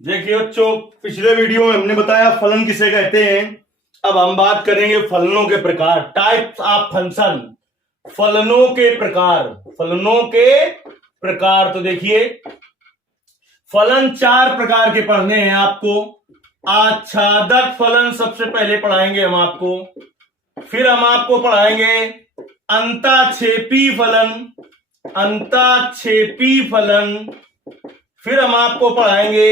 देखिए बच्चों, पिछले वीडियो में हमने बताया फलन किसे कहते हैं। अब हम बात करेंगे फलनों के प्रकार, टाइप्स ऑफ फंक्शन। फलनों के प्रकार, फलनों के प्रकार। तो देखिए, फलन चार प्रकार के पढ़ने हैं आपको। आच्छादक फलन सबसे पहले पढ़ाएंगे हम आपको, फिर हम आपको पढ़ाएंगे अंताक्षेपी फलन, अंताक्षेपी फलन, फिर हम आपको पढ़ाएंगे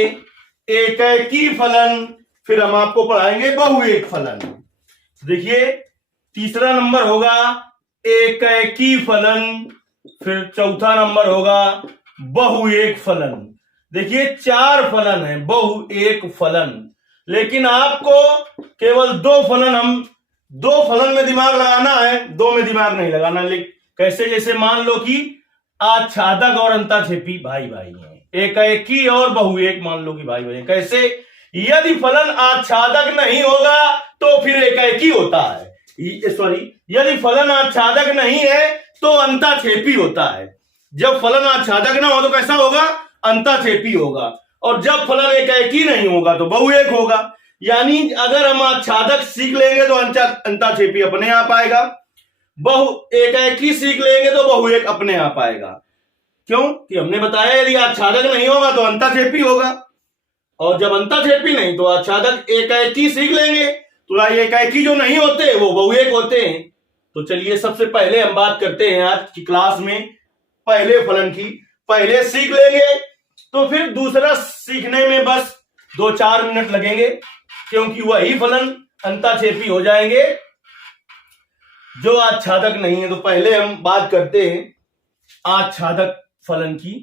एकैकी फलन, फिर हम आपको पढ़ाएंगे बहुएक फलन। देखिए, तीसरा नंबर होगा एकैकी फलन, फिर चौथा नंबर होगा बहुएक फलन। देखिए, चार फलन है बहुएक फलन, लेकिन आपको केवल दो फलन में दिमाग लगाना है, दो में दिमाग नहीं लगाना। लेकिन कैसे? जैसे मान लो कि आच्छादक और अंताक्षेपी भाई भाई हैं, एकैकी और बहुएक मान लो कि भाई भाई। कैसे? यदि फलन आच्छादक नहीं होगा तो फिर एकैकी होता है, सॉरी, यदि फलन आच्छादक नहीं है तो अंताक्षेपी होता है। जब फलन आच्छादक ना हो तो कैसा होगा? अंताक्षेपी होगा। और जब फलन एकैकी नहीं होगा तो बहुएक होगा। यानी अगर हम आच्छादक सीख लेंगे तो अंताक्षेपी अपने आप आएगा, एकैकी सीख लेंगे तो बहुएक अपने आप आएगा। क्यों? कि हमने बताया यदि आच्छादक नहीं होगा तो अंताक्षेपी होगा, और जब अंताक्षेपी नहीं तो आच्छादक एकैकी सीख लेंगे तो एकैकी जो नहीं होते वो बहुएक होते हैं। तो चलिए, सबसे पहले हम बात करते हैं आज की क्लास में पहले फलन की। पहले सीख लेंगे तो फिर दूसरा सीखने में बस 2-4 मिनट लगेंगे, क्योंकि वही फलन अंताक्षेपी हो जाएंगे जो आच्छादक नहीं है। तो पहले हम बात करते हैं आच्छादक फलन की।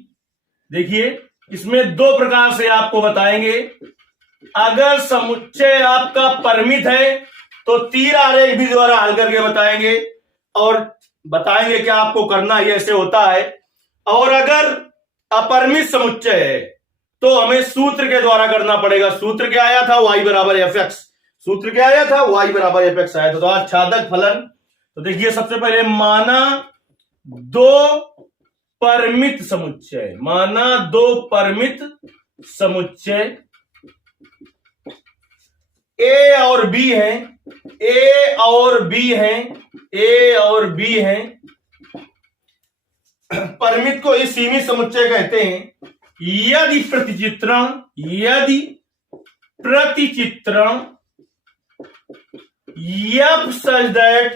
देखिए, इसमें दो प्रकार से आपको बताएंगे। अगर समुच्चय आपका परिमित है तो तीर आरेख भी द्वारा हल करके बताएंगे, और बताएंगे क्या आपको करना है, ऐसे होता है। और अगर अपरिमित समुच्चय है तो हमें सूत्र के द्वारा करना पड़ेगा। सूत्र क्या आया था? y बराबर एफ एक्स। सूत्र क्या आया था? y बराबर एफ एक्स आया था। तो आच्छादक फलन, तो देखिए, सबसे पहले माना दो परिमित समुच्चय, माना दो परिमित समुच्चय ए और बी है, ए और बी है, ए और बी है। परिमित को ही सीमित समुच्चय कहते हैं। यदि प्रतिचित्रण F such that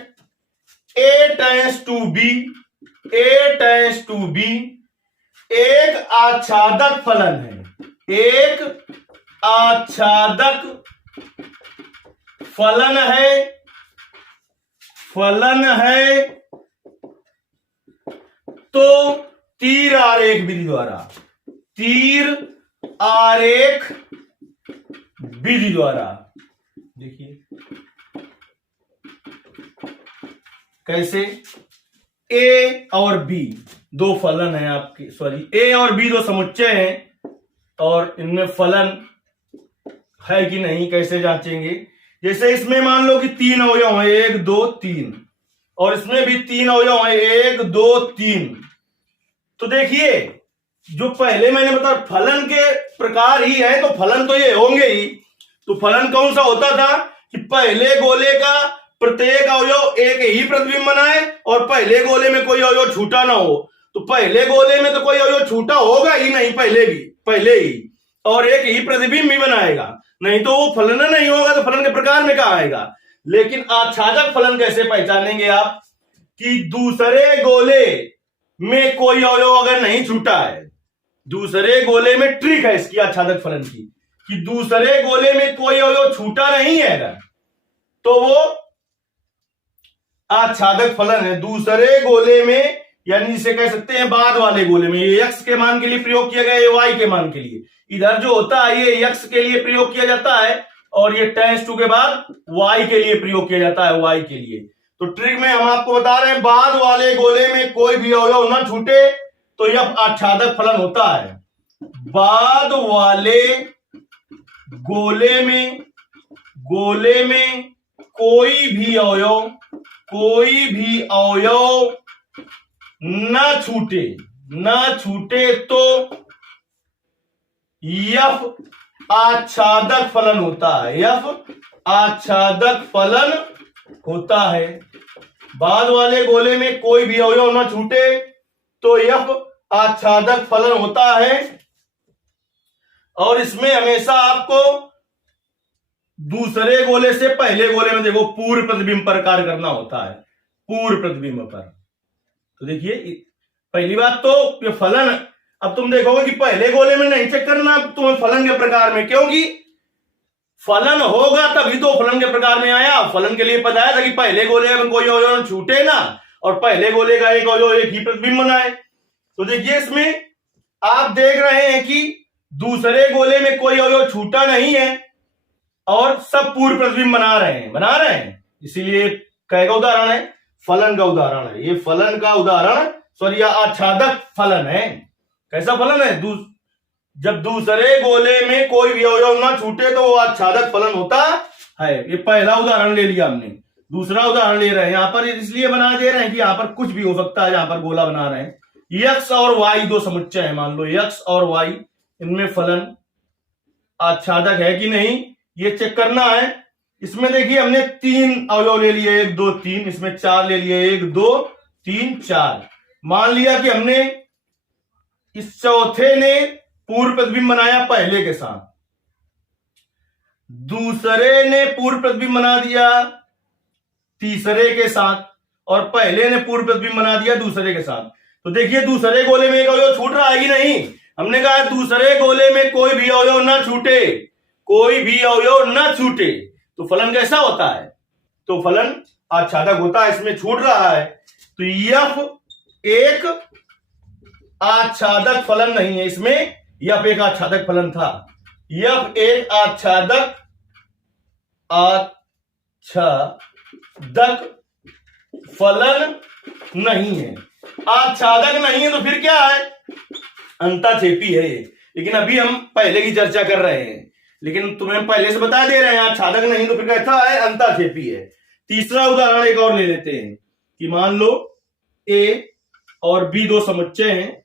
A tends to B, A tends to B एक आच्छादक फलन है, एक आच्छादक फलन है, तो तीर आरेख विधि द्वारा, तीर आरेख विधि द्वारा, देखिए कैसे? ए और बी दो फलन है आपके, सॉरी, ए और बी दो समुच्चय हैं, और इनमें फलन है कि नहीं कैसे जांचेंगे? जैसे इसमें मान लो कि 3 अवयव है, 1 2 3, और इसमें भी 3 अवयव है, 1 2 3। तो देखिए, जो पहले मैंने बताया फलन के प्रकार ही है, तो फलन तो ये होंगे ही। तो फलन कौन सा होता था कि पहले गोले का प्रत्येक अवयव एक ही प्रतिबिंब बनाए और पहले गोले में कोई अवयव छूटा ना हो। तो पहले गोले में तो कोई अवयव छूटा होगा ही नहीं, पहले ही, और एक ही प्रतिबिंब भी बनाएगा, नहीं तो वो फलन नहीं होगा। तो फलन के प्रकार में कहा आएगा। लेकिन आच्छादक फलन कैसे पहचानेंगे आप? कि दूसरे गोले में कोई अवयव अगर नहीं छूटा है, दूसरे गोले में ट्रिक है इसकी आच्छादक फलन की, कि दूसरे गोले में कोई अवयव छूटा नहीं है अगर, तो वो आच्छादक फलन है। दूसरे गोले में, यानी जिसे कह सकते हैं बाद वाले गोले में, ये x के मान के लिए प्रयोग किया गया, ये y के मान के लिए। इधर जो होता है ये x के लिए प्रयोग किया जाता है, और ये टेंस टू के बाद y के लिए प्रयोग किया जाता है, y के लिए। तो ट्रिक में हम आपको बता रहे हैं, बाद वाले गोले में कोई भी अवयव न छूटे तो यह आच्छादक फलन होता है। बाद वाले गोले में कोई भी अवयव न छूटे तो यह आच्छादक फलन होता है, एफ आच्छादक फलन होता है। बाद वाले गोले में कोई भी अवयव न छूटे तो एफ आच्छादक फलन होता है। और इसमें हमेशा आपको दूसरे गोले से पहले गोले में देखो पूर्व प्रतिबिंब पर कार्य करना होता है, पूर्व प्रतिबिंब पर। तो देखिए पहली बात तो ये फलन, अब तुम देखोगे कि पहले गोले में नहीं चेक करना तुम्हें फलन के प्रकार में, क्योंकि फलन होगा तभी तो फलन के प्रकार में आया। फलन के लिए बताया था कि पहले गोले में कोई अवयव छूटे ना और पहले गोले का एक अवयव एक ही प्रतिबिंब बनाए। तो देखिए इसमें आप देख रहे हैं कि दूसरे गोले में कोई अवयव छूटा नहीं है और सब पूर्व प्रतिबिंब बना रहे हैं। इसीलिए क्या उदाहरण है, फलन का उदाहरण है। ये फलन का उदाहरण सॉरी आच्छादक फलन है। कैसा फलन है? जब दूसरे गोले में कोई भी अवयव ना छूटे तो वो आच्छादक फलन होता है। ये पहला उदाहरण ले लिया हमने, दूसरा उदाहरण ले रहे हैं यहां पर, इसलिए बना दे रहे हैं कि यहां पर कुछ भी हो सकता है। यहां पर गोला बना रहे हैं, एक्स और वाई दो समुच्चय है, मान लो एक्स और वाई, इनमें फलन आच्छादक है कि नहीं ये चेक करना है। इसमें देखिए हमने 3 अवयव ले लिए, 1 2 3, इसमें 4 ले लिए, 1 2 3 4। मान लिया कि हमने इस चौथे ने पूर्व प्रतिबिंब बनाया पहले के साथ, दूसरे ने पूर्व प्रतिबिंब बना दिया तीसरे के साथ और पहले ने पूर्व प्रतिबिंब बना दिया दूसरे के साथ। तो देखिए दूसरे गोले में एक अवयव छूट रहा है कि नहीं? हमने कहा दूसरे गोले में कोई भी अवयव ना छूटे, कोई भी अवयव ना छूटे तो फलन कैसा होता है? तो फलन आच्छादक होता है। इसमें छूट रहा है तो यह एक आच्छादक फलन नहीं है, इसमें यह एक आच्छादक फलन था। यह एक आच्छादक फलन नहीं है। आच्छादक नहीं है तो फिर क्या है? अंताक्षेपी है ये। लेकिन अभी हम पहले की चर्चा कर रहे हैं, लेकिन तुम्हें पहले से बता दे रहे हैं आच्छादक नहीं तो फिर कैसा है? अंताक्षेपी है। तीसरा उदाहरण एक और ले लेते हैं कि मान लो ए और बी दो समुच्चय हैं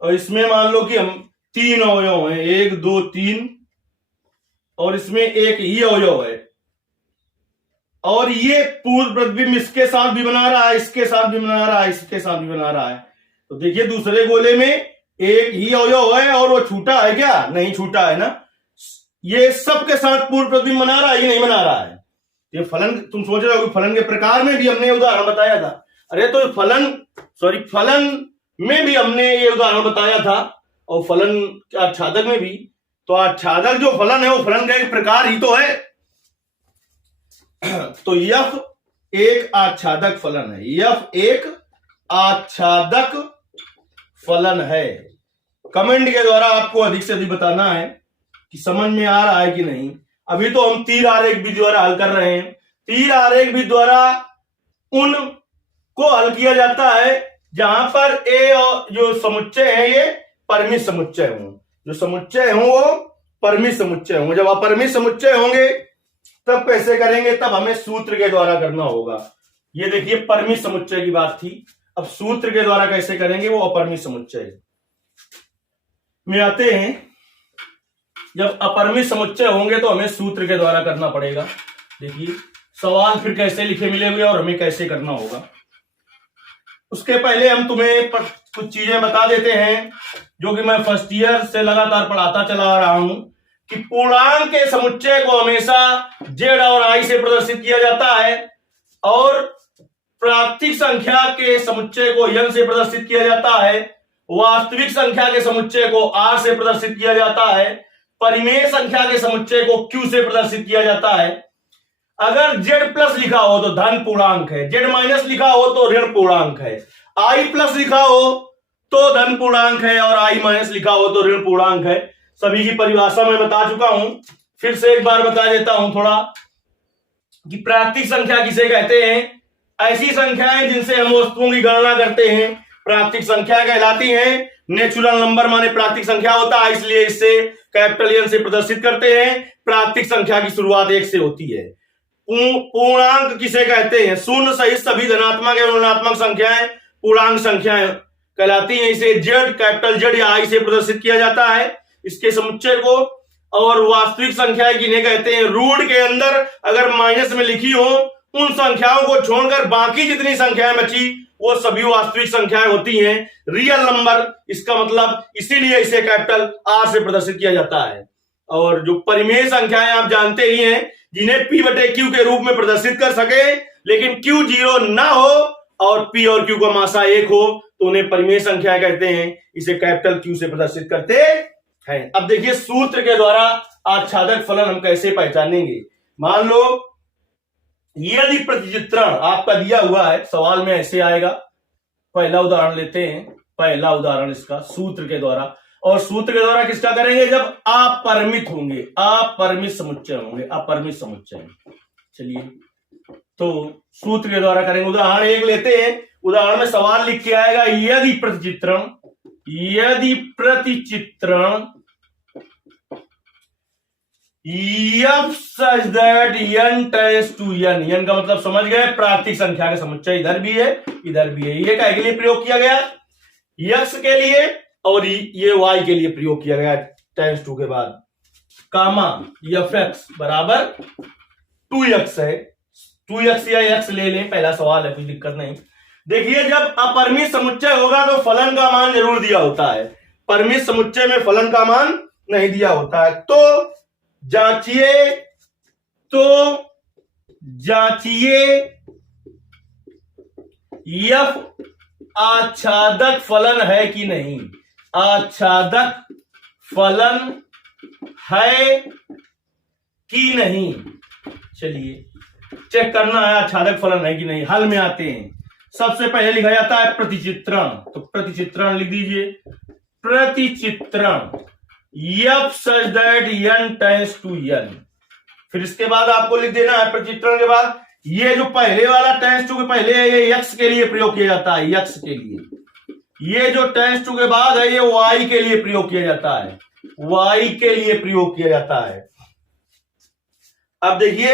और इसमें मान लो कि हम 3 अवयव हैं, 1 2 3, और इसमें एक ही अवयव है और ये पूर्व प्रतिबिंब इसके साथ भी बना रहा है, इसके साथ भी बना रहा है, इसके साथ भी बना रहा है। तो देखिए दूसरे गोले में एक ही अवयव है और वो छूटा है क्या? नहीं छूटा है ना। ये सबके साथ पूर्व प्रतिबिंब बना रहा है, ये नहीं बना रहा है। ये फलन, तुम सोच रहे हो फलन के प्रकार में भी हमने उदाहरण बताया था। अरे तो फलन में भी हमने ये उदाहरण बताया था और फलन आच्छादक में भी। तो आच्छादक जो फलन है वो फलन का एक प्रकार ही तो है। तो यह एक आच्छादक फलन है, यह एक आच्छादक फलन है। कमेंट के द्वारा आपको अधिक से अधिक बताना है कि समझ में आ रहा है कि नहीं। अभी तो हम तीर आरेख विधि द्वारा हल कर रहे हैं। तीर आरेख विधि द्वारा उन को हल किया जाता है जहां पर ए और जो समुच्चय है ये परिमित समुच्चय हों, जो समुच्चय हों वो परिमित समुच्चय होंगे। जब अपरिमित समुच्चय होंगे तब कैसे करेंगे? तब हमें सूत्र के द्वारा करना होगा। ये देखिए परिमित समुच्चय की बात थी, अब सूत्र के द्वारा कैसे करेंगे? वो अपरिमित समुच्चय में आते हैं। जब अपरिमित समुच्चय होंगे तो हमें सूत्र के द्वारा करना पड़ेगा। देखिए सवाल फिर कैसे लिखे मिलेंगे और हमें कैसे करना होगा। उसके पहले हम तुम्हें कुछ चीजें बता देते हैं जो कि मैं फर्स्ट ईयर से लगातार पढ़ाता चला आ रहा हूं कि पूर्णांक के समुच्चय को हमेशा जेड और आई से प्रदर्शित किया जाता है और प्राकृतिक संख्या के समुच्चय को एन से प्रदर्शित किया जाता है, वास्तविक संख्या के समुच्चय को आर से प्रदर्शित किया जाता है, परिमेय संख्या के समुच्चय को क्यू से प्रदर्शित किया जाता है। अगर z प्लस लिखा हो तो धन पूर्णांक है, z माइनस लिखा हो तो ऋण पूर्णांक है, i प्लस लिखा हो तो धन पूर्णांक है और i माइनस लिखा हो तो ऋण पूर्णांक है। सभी की परिभाषा मैं बता चुका हूं, फिर से एक बार बता देता हूं थोड़ा कि प्राकृतिक संख्या किसे कहते हैं? ऐसी संख्याएं जिनसे हम वस्तुओं की गणना करते हैं प्राकृतिक संख्या कहलाती हैं। नेचुरल नंबर माने प्राकृतिक संख्या होता है, इसलिए इससे कैपिटल एन से प्रदर्शित करते हैं। प्राकृतिक संख्या की शुरुआत 1 से होती है। पूर्णांक किसे कहते हैं? शून्य सहित सभी धनात्मक एवं ऋणात्मक संख्याएं पूर्णांक संख्याएं कहलाती हैं। इसे जेड कैपिटल जेड या आई से प्रदर्शित किया जाता है। इसके समुच्चय को और वास्तविक संख्याएं किन्हें कहते हैं? रूट के अंदर अगर माइनस में लिखी हो उन संख्याओं को छोड़कर बाकी जितनी संख्याएं बची वो सभी वास्तविक संख्याएं होती हैं, रियल नंबर। इसका मतलब इसीलिए इसे कैपिटल आर से प्रदर्शित किया जाता है। और जो परिमेय संख्याएं आप जानते ही हैं, जिन्हें पी बटे क्यू के रूप में प्रदर्शित कर सके लेकिन क्यू 0 ना हो और पी और क्यू का मासा 1 हो तो उन्हें परिमेय संख्याएं कहते हैं। इसे कैपिटल क्यू से प्रदर्शित करते हैं। अब देखिए सूत्र के द्वारा आच्छादक फलन हम कैसे पहचानेंगे। मान लो यदि प्रतिचित्रण आपका दिया हुआ है, सवाल में ऐसे आएगा। पहला उदाहरण लेते हैं, पहला उदाहरण इसका सूत्र के द्वारा। और सूत्र के द्वारा किसका करेंगे? जब अपरिमित होंगे, अपरिमित समुच्चय होंगे, अपरिमित समुच्चय। चलिए तो सूत्र के द्वारा करेंगे। उदाहरण 1 लेते हैं। उदाहरण में सवाल लिख के आएगा यदि प्रतिचित्रण f such that n tends to n, n का मतलब समझ गए, प्राकृतिक संख्या का समुच्चय इधर भी है इधर भी है। ये काय के लिए प्रयोग किया गया? x के लिए, और ये y के लिए प्रयोग किया गया टाइम्स 2 के बाद। कामा fx बराबर 2x है, 2x या x ले लें, पहला सवाल है, कोई दिक्कत नहीं। देखिए जब अपरिमित समुच्चय होगा तो फलन का मान जरूर दिया होता है, परिमित समुच्चय में फलन का मान नहीं दिया होता है। तो जांचिए f आच्छादक फलन है कि नहीं, आच्छादक फलन है कि नहीं। चलिए चेक करना है आच्छादक फलन है कि नहीं। हल में आते हैं। सबसे पहले लिखा जाता है प्रतिचित्रण, तो प्रतिचित्रण लिख दीजिए। प्रतिचित्रण f such that n tends to n। फिर इसके बाद आपको लिख देना है प्रतिचित्रण के बाद ये जो पहले वाला टेंस टू के पहले है ये x के लिए प्रयोग किया जाता है, x के लिए। ये जो टेंस टू के बाद है ये y के लिए प्रयोग किया जाता है, y के लिए प्रयोग किया जाता है। अब देखिए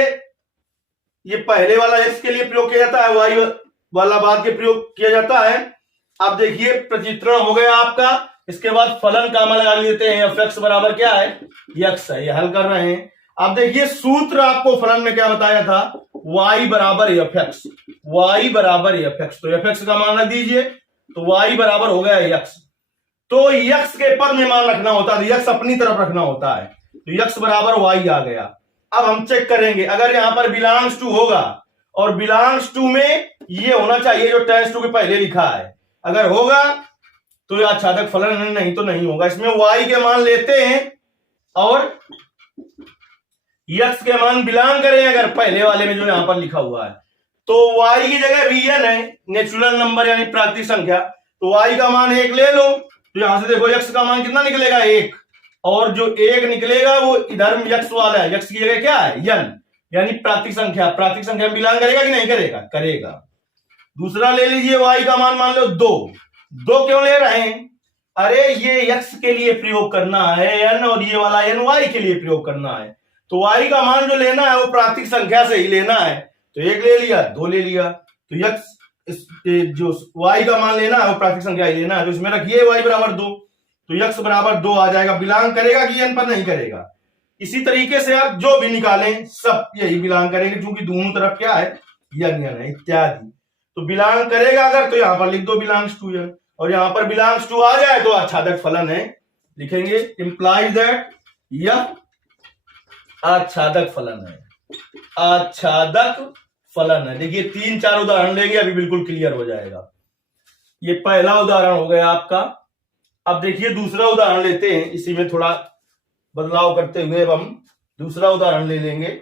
ये पहले वाला x के लिए प्रयोग किया जाता है, y वाला बाद के प्रयोग किया जाता है। अब देखिए प्रतिचित्रण हो गया आपका। इसके बाद फलन का मान लगा लेते हैं, fx बराबर क्या है? x है, ये हल कर रहे हैं। अब देखिए सूत्र आपको फलन में क्या बताया था? y बराबर fx, y बराबर fx। तो fx का मान रख दीजिए, तो y बराबर हो गया x। तो x के पद में मान रखना होता है, x अपनी तरफ रखना होता है, तो x बराबर y आ गया। अब हम चेक करेंगे अगर यहां पर बिलोंग्स टू होगा और बिलोंग्स टू में ये होना चाहिए जो टेंस टू के पहले लिखा है, अगर होगा तो यह आच्छादक फलन है, नहीं तो नहीं होगा। इसमें y के मान लेते हैं और x के मान बिलोंग करें अगर पहले वाले में जो यहां पर लिखा हुआ है, तो y की जगह n है, नेचुरल नंबर यानी प्राकृतिक संख्या, तो y का मान 1 ले लो। तो यहां से देखो x का मान कितना निकलेगा? 1, और जो 1 निकलेगा वो इधर x वाला है, x की जगह क्या है? n, यानी प्राकृतिक संख्या। प्राकृतिक संख्या में बिलोंग करेगा कि नहीं करेगा? करेगा। दूसरा ले लीजिए y का मान लो 2 क्यों ले रहे हैं? अरे ये x के लिए प्रयोग करना है n, और ये वाला n y के लिए प्रयोग करना है, तो y का मान जो लेना है वो प्राकृतिक संख्या से ही लेना है। तो 1 ले लिया, 2 ले लिया, तो x जो y का मान लेना है वो प्राकृतिक संख्या ही लेना है, तो इसमें रखिए y बराबर 2, तो x बराबर 2 आ जाएगा। बिलोंग करेगा कि n पर नहीं करेगा? इसी तरीके से आप जो भी निकालें सब यही बिलोंग करेंगे, क्योंकि दोनों तरफ क्या है? n है इत्यादि। तो बिलोंग करेगा अगर तो यहां पर लिख दो बिलोंग्स टू n, और यहां पर बिलोंग्स टू आ जाए तो आच्छादक फलन है, लिखेंगे इंप्लाइज दैट यह आच्छादक फलन है, आच्छादक फलन है। देखिए 3-4 उदाहरण लेंगे, अभी बिल्कुल क्लियर हो जाएगा। ये पहला उदाहरण हो गया आपका। अब देखिए दूसरा उदाहरण लेते हैं, इसी में थोड़ा बदलाव करते हुए अब हम दूसरा उदाहरण ले लेंगे।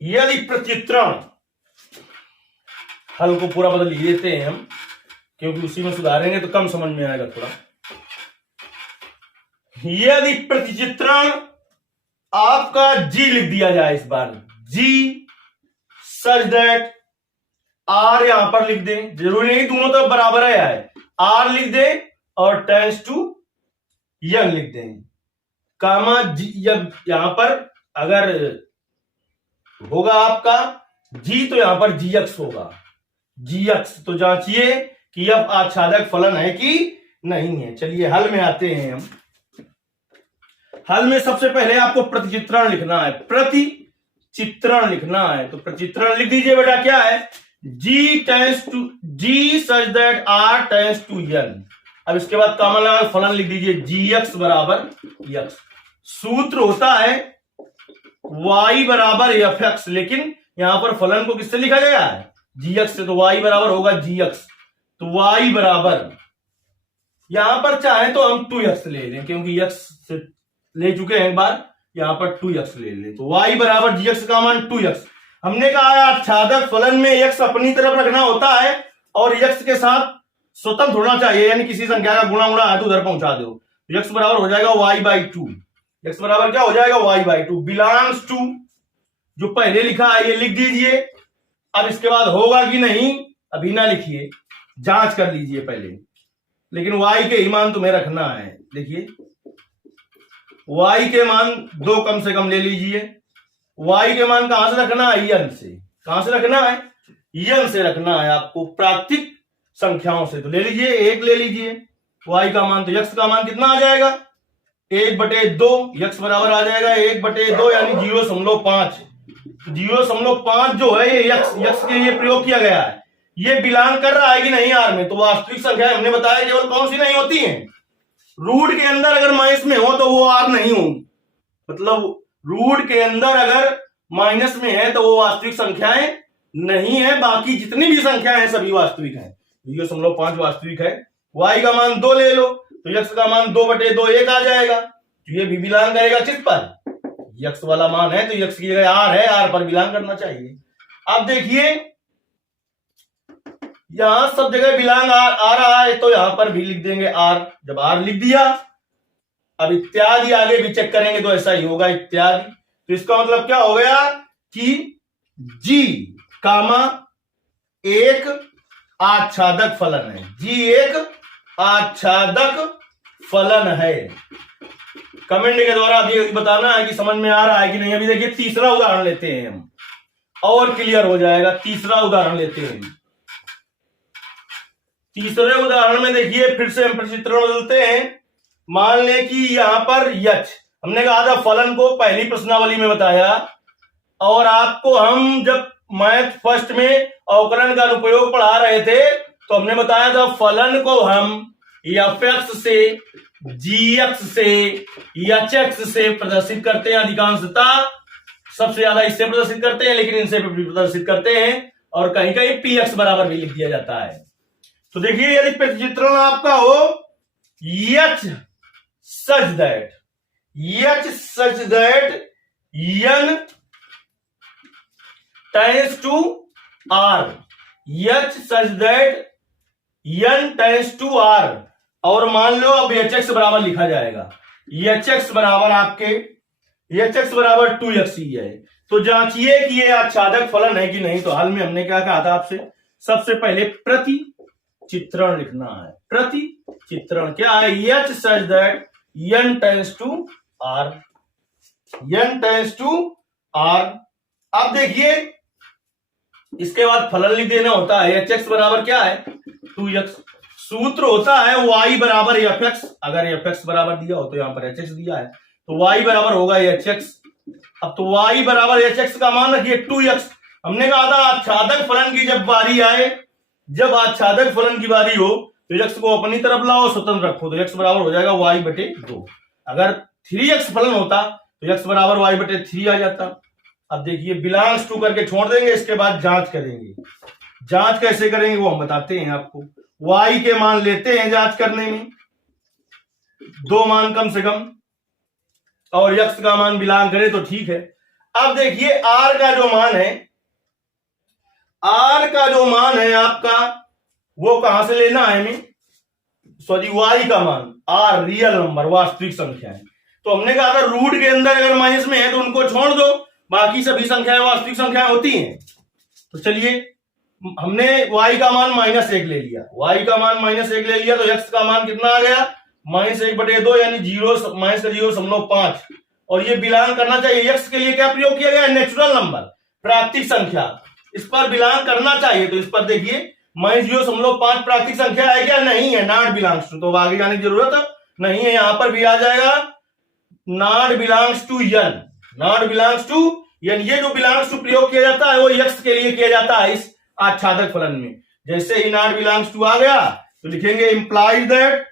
यदि प्रतिचित्रण, हल को पूरा बदल लेते हैं हम, क्योंकि उसी में सुधारेंगे तो कम समझ में आएगा थोड़ा। यदि प्रतिचित्रण आपका g लिख दिया जाए, इस बार g सच दैट r यहां पर लिख दें, जरूरी नहीं दोनों तरफ बराबर है, r लिख दें और टेंस टू n लिख दें, कामा g। यहां पर अगर होगा आपका g तो यहां पर gx होगा, gx। तो जांचिए कि अब आच्छादक फलन है कि नहीं है। चलिए हल में आते हैं हम। हल में सबसे पहले आपको प्रतिचित्रण लिखना है, प्रतिचित्रण लिखना है। तो प्रतिचित्रण लिख दीजिए बेटा, क्या है, G such that R tends to N। अब इसके बाद कॉमन लगा फलन लिख दीजिए, GX बराबर X। सूत्र होता है Y बराबर FX, लेकिन यहां पर फलन को किससे लिखा गया है, GX से, तो Y बराबर होगा GX। तो Y बराबर, यहां पर चाहे तो हम 2x ले लें, क्योंकि x से ले चुके हैं एक बार, यहां पर 2x ले लें। तो y बराबर gx का मान 2x। हमने कहा आच्छादक फलन में x अपनी तरफ रखना होता है और x के साथ स्वतंत्र होना चाहिए, यानी किसी संख्या का गुणा उड़ा है तो उधर पहुंचा दो। तो x बराबर हो जाएगा y/2। x बराबर क्या हो जाएगा, y/2। बिलोंग्स टू जो पहले लिखा है ये लिख दीजिए। अब इसके बाद होगा कि नहीं अभी ना लिखिए, जांच कर लीजिए पहले, लेकिन y के ही मान तुम्हें रखना है। देखिए y के मान 2 कम से कम ले लीजिए। y के मान कहां से रखना है, n से। कहां से रखना है, n से रखना है आपको, प्राकृतिक संख्याओं से। तो ले लीजिए, 1 ले लीजिए y का मान। तो x का मान कितना आ जाएगा, 1/2। x बराबर आ जाएगा 1/2 यानी 0.5। 0.5 जो है ये x के लिए प्रयोग किया गया है। ये बिलोंग कर रहा है कि नहीं आर में। तो वास्तविक संख्या हमने बताया केवल कौन सी नहीं होती है, रूट के अंदर अगर माइनस में हो तो वो आर नहीं होगी। मतलब रूट के अंदर अगर माइनस में है तो वो वास्तविक संख्याएं नहीं है, बाकी जितनी भी संख्याएं हैं सभी वास्तविक हैं। 0.5 वास्तविक है। y का मान 2 ले लो तो x का मान 2/2 1 आ जाएगा। तो ये भी बिलोंग करेगा किस पर, x वाला मान है तो x की जगह आर है, आर पर बिलोंग करना चाहिए। अब देखिए यहां सब जगह बिलोंग आ रहा है तो यहां पर भी लिख देंगे आर। जब आर लिख दिया, अब इत्यादि आगे भी चेक करेंगे तो ऐसा ही होगा, इत्यादि। तो इसका मतलब क्या हो गया कि जी कामा एक आच्छादक फलन है, जी एक आच्छादक फलन है। कमेंट के द्वारा अभी बताना है कि समझ में आ रहा है कि नहीं। अभी देखिए तीसरा उदाहरण लेते हैं हम, और क्लियर हो जाएगा। तीसरा उदाहरण लेते हैं। तीसरे उदाहरण में देखिए फिर से हम प्रतिचित्रण बदलते हैं। मान लें कि यहां पर यच, हमने कहा था फलन को पहली प्रश्नावली में बताया, और आपको हम जब मैथ फर्स्ट में अवकलन का अनुप्रयोग पढ़ा रहे थे तो हमने बताया था फलन को हम fx से, gx से, hx से प्रदर्शित करते हैं। अधिकांशतः सबसे ज्यादा इससे प्रदर्शित करते हैं, लेकिन इनसे भी प्रदर्शित करते हैं, और कहीं कहीं px बराबर भी लिख दिया जाता है। तो देखिए यदि प्रतिचित्रण आपका हो h such that n tends to r, h such that n tends to r, और मान लो अब hx बराबर लिखा जाएगा। hx बराबर आपके hx बराबर 2x ही है। तो जांचिए कि ये आच्छादक फलन है कि नहीं। तो हल में हमने क्या कहा था आपसे, सबसे पहले प्रतिचित्रण लिखना है। प्रतिचित्रण क्या है, h such that n tends to r, n tends to r। अब देखिए इसके बाद फलन लिख देना होता है। hx बराबर क्या है, 2x। सूत्र होता है y बराबर fx। अगर fx बराबर दिया हो तो यहां पर hx दिया है तो y बराबर होगा hx। अब तो y बराबर hx का मान रखिए 2x। हमने कहा था आच्छादक फलन की जब बारी आए, जब आच्छादक फलन की बारी हो तो x को अपनी तरफ लाओ, स्वतंत्र रखो, तो x बराबर हो जाएगा y/2। अगर 3x फलन होता तो x बराबर y/3 आ जाता। अब देखिए बिलोंग्स टू करके छोड़ देंगे, इसके बाद जांच करेंगे। जांच कैसे करेंगे वो हम बताते हैं आपको। y के मान लेते हैं जांच करने में, 2 मान कम से कम, और x का मान बिलोंग करे तो ठीक है। अब देखिए r का जो मान है, r का जो मान है आपका वो कहां से लेना है हमें, सॉरी y का मान, r रियल नंबर वास्तविक संख्या है। तो हमने कहा था रूट के अंदर अगर माइनस में है तो उनको छोड़ दो, बाकी सभी संख्याएं वास्तविक संख्याएं होती हैं। तो चलिए हमने y का मान -1 ले लिया, y का मान -1 ले लिया तो x का मान कितना आ गया, -1/2 यानी 0.5। और ये बिलोंग करना चाहिए। x के लिए क्या प्रयोग किया गया, नेचुरल नंबर, प्राकृतिक संख्या, इस पर बिलोंग करना चाहिए। तो इस पर देखिए -0.5 प्राकृतिक संख्या है क्या, नहीं है, नॉट बिलोंग्स टू। तो आगे जाने की जरूरत नहीं है, यहां पर भी आ जाएगा not belongs to n, not belongs to n, ये जो बिलोंग्स टू प्रयोग किया जाता है वो x के लिए किया जाता है इस आच्छादक फलन में। जैसे ही नॉट बिलोंग्स टू आ गया तो लिखेंगे इंप्लाइज दैट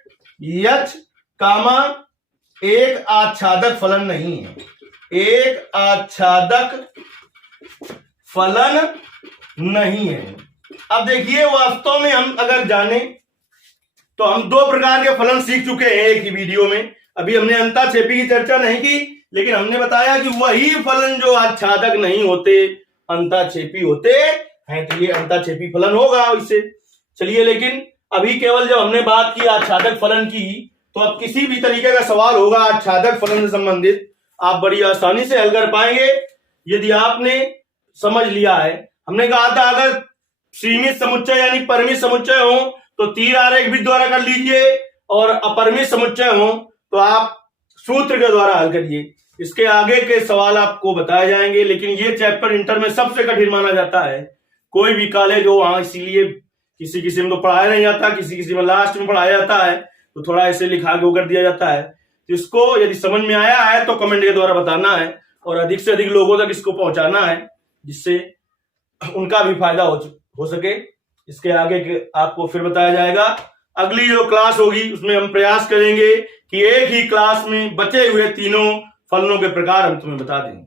h कामा एक आच्छादक फलन नहीं है, एक आच्छादक फलन नहीं है। अब देखिए वास्तव में हम अगर जाने तो हम दो प्रकार के फलन सीख चुके हैं एक ही वीडियो में। अभी हमने अंताक्षेपी की चर्चा नहीं की, लेकिन हमने बताया कि वही फलन जो आच्छादक नहीं होते अंताक्षेपी होते हैं, तो ये अंताक्षेपी फलन होगा इससे। चलिए, लेकिन अभी केवल जब हमने बात की आच्छादक फलन की, तो अब किसी भी तरीके का सवाल होगा आच्छादक फलन से संबंधित, आप बड़ी आसानी से हल कर पाएंगे यदि आपने समझ लिया है। हमने कहा था अगर सीमित समुच्चय यानी परिमित समुच्चय हो तो तीर आरेख भी द्वारा कर लीजिए, और अपरिमित समुच्चय हो तो आप सूत्र के द्वारा हल करिए। इसके आगे के सवाल आपको बताए जाएंगे, लेकिन ये चैप्टर इंटर में सबसे कठिन माना जाता है। कोई भी कॉलेज हो वहां, इसीलिए किसी किसी में तो पढ़ाया नहीं जाता, किसी किसी में लास्ट में पढ़ाया जाता है, तो थोड़ा ऐसे लिखा के कर दिया जाता है। तो इसको यदि समझ में आया है तो कमेंट के द्वारा बताना है, और अधिक से अधिक लोगों तक इसको पहुंचाना है, जिससे उनका भी फायदा हो सके। इसके आगे आपको फिर बताया जाएगा। अगली जो क्लास होगी उसमें हम प्रयास करेंगे कि एक ही क्लास में बचे हुए तीनों फलनों के प्रकार हम तुम्हें बता देंगे।